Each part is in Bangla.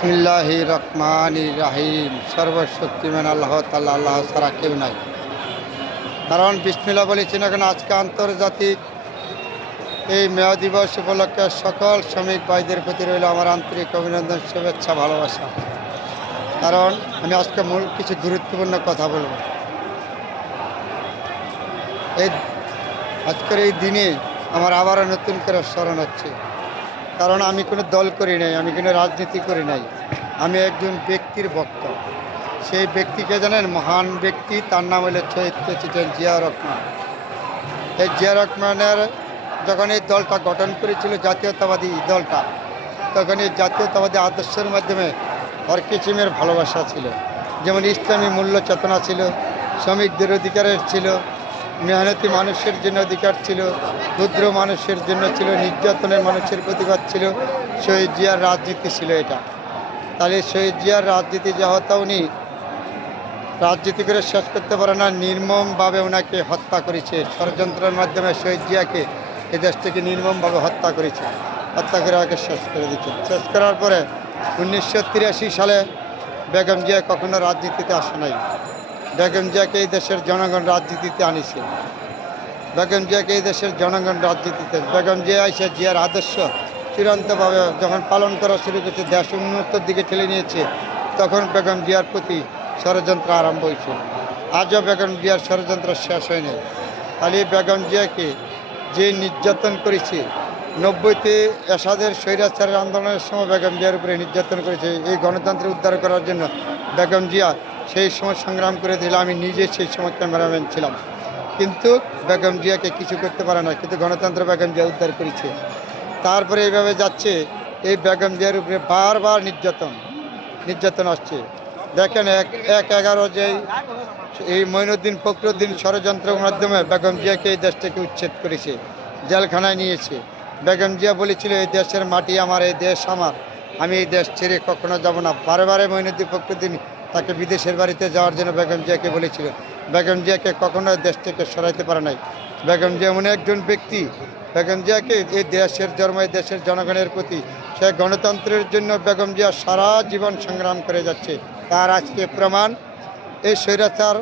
বিসমিল্লাহি রহমান রাহিম সর্বশক্তিমান আল্লাহ তাল্লাহ আল্লাহ সারা কেউ নাই। কারণ বিসমিল্লা বলেছি না কেন আজকে আন্তর্জাতিক এই মেয় দিবস উপলক্ষে সকল শ্রমিক ভাইদের প্রতি রইল আমার আন্তরিক অভিনন্দন, শুভেচ্ছা, ভালোবাসা। কারণ আমি আজকে মূল কিছু গুরুত্বপূর্ণ কথা বলব। এই আজকের এই দিনে আমার আবারও নতুন করে স্মরণ হচ্ছে। কারণ আমি কোনো দল করি নাই, আমি কোনো রাজনীতি করি নাই। আমি একজন ব্যক্তির বক্ত সেই ব্যক্তিকে জানেন? মহান ব্যক্তি, তার নাম হলো শহীদ প্রেসিডেন্ট জিয়া রহমান। এই জিয়া রহমানের যখন এই দলটা গঠন করেছিল, জাতীয়তাবাদী দলটা, তখন এই জাতীয়তাবাদী আদর্শের মাধ্যমে ওর কিচিমের ভালোবাসা ছিল। যেমন ইসলামী মূল্য চেতনা ছিল, শ্রমিকদের অধিকারের ছিল মেহনতি মানুষের জন্য অধিকার ছিল, ক্ষুদ্র মানুষের জন্য ছিল, নির্যাতনের মানুষের প্রতিবাদ ছিল, শহীদ জিয়ার রাজনীতি ছিল এটা। তাহলে শহীদ জিয়ার রাজনীতি যা হতো উনি, রাজনীতি করে শেষ করতে পারে না, নির্মমভাবে ওনাকে হত্যা করেছে। ষড়যন্ত্রের মাধ্যমে শহীদ জিয়াকে এ দেশ থেকে নির্মমভাবে হত্যা করেছে। হত্যা করে ওকে শেষ করে দিচ্ছে শেষ করার পরে উনিশশো তিরাশি সালে বেগম জিয়া কখনো রাজনীতিতে আসে নাই। বেগম জিয়াকে এই দেশের জনগণ রাজনীতিতে আনিছে বেগম জিয়াকে এই দেশের জনগণ রাজনীতিতে, বেগম জিয়া এসে জিয়ার আদর্শ চূড়ান্তভাবে যখন পালন করা শুরু করছে, দেশ উন্নতির দিকে ঠেলে নিয়েছে, তখন বেগম জিয়ার প্রতি ষড়যন্ত্র আরম্ভ হয়েছে। আজও বেগম জিয়ার ষড়যন্ত্র শেষ হয়নি খালি বেগম জিয়াকে যে নির্যাতন করেছে, নব্বইতে এসাদের স্বৈরাচারের আন্দোলনের সময় বেগম জিয়ার উপরে নির্যাতন করেছে, এই গণতন্ত্র উদ্ধার করার জন্য বেগম জিয়া সেই সময় সংগ্রাম করে দিল আমি নিজে সেই সময় ক্যামেরাম্যান ছিলাম। কিন্তু বেগম জিয়াকে কিছু করতে পারে না কিন্তু গণতন্ত্র বেগম জিয়া উদ্ধার করেছে। তারপরে এইভাবে যাচ্ছে, এই বেগম জিয়ার উপরে বারবার নির্যাতন নির্যাতন আসছে। দেখেন এক এক এগারো যে এই মঈনুদ্দিন ফখরুদ্দিন ষড়যন্ত্রের মাধ্যমে বেগম জিয়াকে এই দেশ থেকে উচ্ছেদ করেছে, জেলখানায় নিয়েছে। বেগম জিয়া বলেছিল, এই দেশের মাটি আমার, এই দেশ আমার। আমি এই দেশ ছেড়ে কখনো যাব না। বারে বারে মঈনুদ্দিন ফখরুদ্দিন তাকে বিদেশের বাড়িতে যাওয়ার জন্য বেগম জিয়াকে বলেছিল বেগম জিয়াকে কখনো দেশ থেকে সরাইতে পারে নাই। বেগম জিয়া এমন একজন ব্যক্তি। বেগম জিয়াকে এই দেশের জন্ম দেশের জনগণের প্রতি সে গণতন্ত্রের জন্য বেগম জিয়া সারা জীবন সংগ্রাম করে যাচ্ছে। তার আজকে প্রমাণ, এই স্বৈরাচার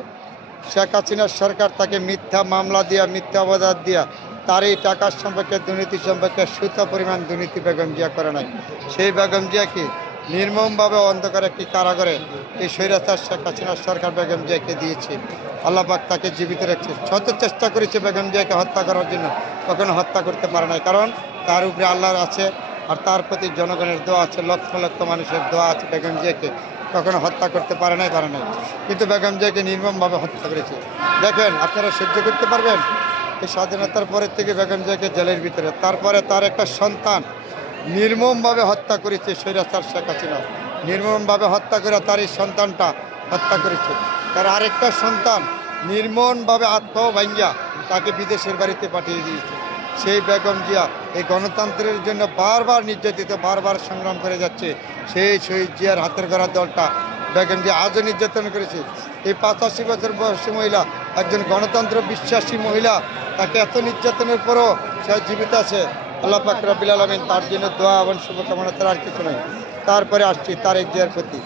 শেখ হাসিনার সরকার তাকে মিথ্যা মামলা দিয়া, মিথ্যা অবদান দিয়া তার এই টাকার সম্পর্কে দুর্নীতি সম্পর্কে সুতা পরিমাণ দুর্নীতি বেগম জিয়া করে নাই। সেই বেগম জিয়াকে নির্মমভাবে অন্ধকার একটি কারাগারে এই স্বৈরাচার শেখ হাসিনার সরকার বেগম জিয়াকে দিয়েছে। আল্লাহবাক তাকে জীবিত রেখেছে। শত চেষ্টা করেছে বেগম জিয়াকে হত্যা করার জন্য। কখনো হত্যা করতে পারে নাই। কারণ তার উপরে আল্লাহর আছে আর তার প্রতি জনগণের দোয়া আছে। লক্ষ লক্ষ মানুষের দোয়া আছে বেগম জিয়াকে। কখনো হত্যা করতে পারে নাই পারে নাই। কিন্তু বেগম জিয়াকে নির্মমভাবে হত্যা করেছে। দেখেন, আপনারা সহ্য করতে পারবেন? এই স্বাধীনতার পরের থেকে বেগম জিয়াকে জেলের ভিতরে। তারপরে তার একটা সন্তান নির্মমভাবে হত্যা করেছে স্বৈরাচার শেখ হাসিনা। নির্মমভাবে হত্যা করে তার এই সন্তানটা হত্যা করেছে। তার আরেকটা সন্তান নির্মমভাবে আত্মভাঙ্গিয়া তাকে বিদেশের বাড়িতে পাঠিয়ে দিয়েছে। সেই বেগম জিয়া এই গণতন্ত্রের জন্য বারবার নির্যাতিত, বারবার সংগ্রাম করে যাচ্ছে। সেই শহীদ জিয়ার হাতের গড়া দলটা বেগম জিয়া আজও নির্যাতন করেছে। এই পঁচাশি বছর বয়সী মহিলা, একজন গণতন্ত্র বিশ্বাসী মহিলা, তাকে এত নির্যাতনের পরও সে জীবিত আছে। আল্লাহ রবিল আলমিন তার জন্য দোয়া এবং শুভকামনা তার আর কিছু নয় তারপরে আসছি তারেক জিয়ার প্রতি।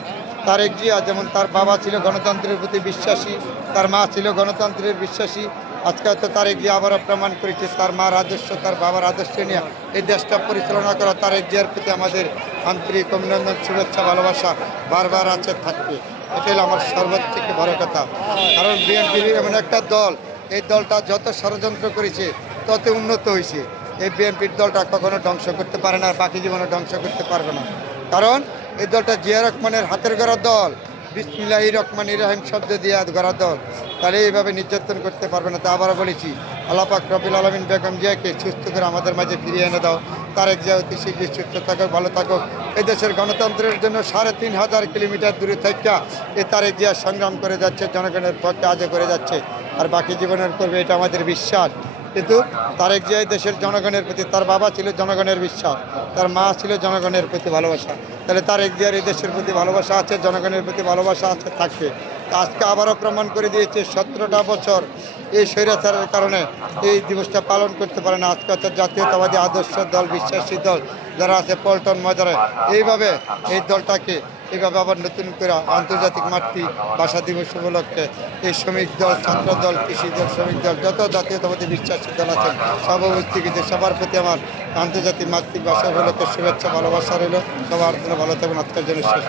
তারেক জিয়া যেমন তার বাবা ছিল গণতন্ত্রের প্রতি বিশ্বাসী, তার মা ছিল গণতন্ত্রের বিশ্বাসী, আজকে হয়তো তারেক জিয়া আবারও প্রমাণ করেছে, তার মার আদর্শ তার বাবার আদর্শ নিয়ে এই দেশটা পরিচালনা করা তারেক জিয়ার প্রতি আমাদের আন্তরিক অভিনন্দন, শুভেচ্ছা, ভালোবাসা বারবার আছে, থাকবে। এটাই আমার সর্বোচ্চ থেকে বড় কথা। কারণ বিএনপি এমন একটা দল, এই দলটা যত ষড়যন্ত্র করেছে, তত উন্নত হয়েছে। এই বিএনপির দলটা কখনো ধ্বংস করতে পারে না, আর বাকি জীবনে ধ্বংস করতে পারবে না। কারণ এই দলটা জিয়া রহমানের হাতের গড়া দল, বিসমিল্লাহি রহমান ইরাহিম শব্দ দিয়ে গড়া দল। তাহলে এইভাবে নির্যাতন করতে পারবে না। তা আবারও বলেছি আল্লাপাক রবিল আলমিন বেগম জিয়াকে সুস্থ করে আমাদের মাঝে ফিরিয়ে এনে দাও। তারেক জিয়া অতি শীঘ্রই সুস্থ থাকুক, ভালো থাকুক। এই দেশের গণতন্ত্রের জন্য সাড়ে তিন হাজার কিলোমিটার দূরে থেকে এ তারেক জিয়া সংগ্রাম করে যাচ্ছে, জনগণের পক্ষে আজও করে যাচ্ছে। আর বাকি জীবনের করবে, এটা আমাদের বিশ্বাস। কিন্তু তারেক জিয়া এই দেশের জনগণের প্রতি, তার বাবা ছিল জনগণের বিশ্বাস, তার মা ছিল জনগণের প্রতি ভালোবাসা। তাহলে তারেক জিয়ার এই দেশের প্রতি ভালোবাসা আছে, জনগণের প্রতি ভালোবাসা আছে, থাকবে। আজকে আবারও প্রমাণ করে দিয়েছে সতেরোটা বছর এই স্বৈরাচারের কারণে এই দিবসটা পালন করতে পারে না। আজকে হচ্ছে জাতীয়তাবাদী আদর্শ দল, বিশ্বাসী দল যারা আছে পল্টন ময়দানে, এইভাবে এই দলটাকে এইভাবে আবার নতুন করে আন্তর্জাতিক মাতৃ ভাষা দিবস উপলক্ষে এই শ্রমিক দল, ছাত্র দল, কৃষি দল, শ্রমিক দল, যত জাতীয়তাবাদী বিশ্বাসী দল আছেন সভাপতিকে সবার প্রতি আমার আন্তর্জাতিক মাতৃভাষা উপলক্ষে শুভেচ্ছা, ভালোবাসা রইল। সবার জন্য ভালো থাকবেন আজকের জন্য শেষ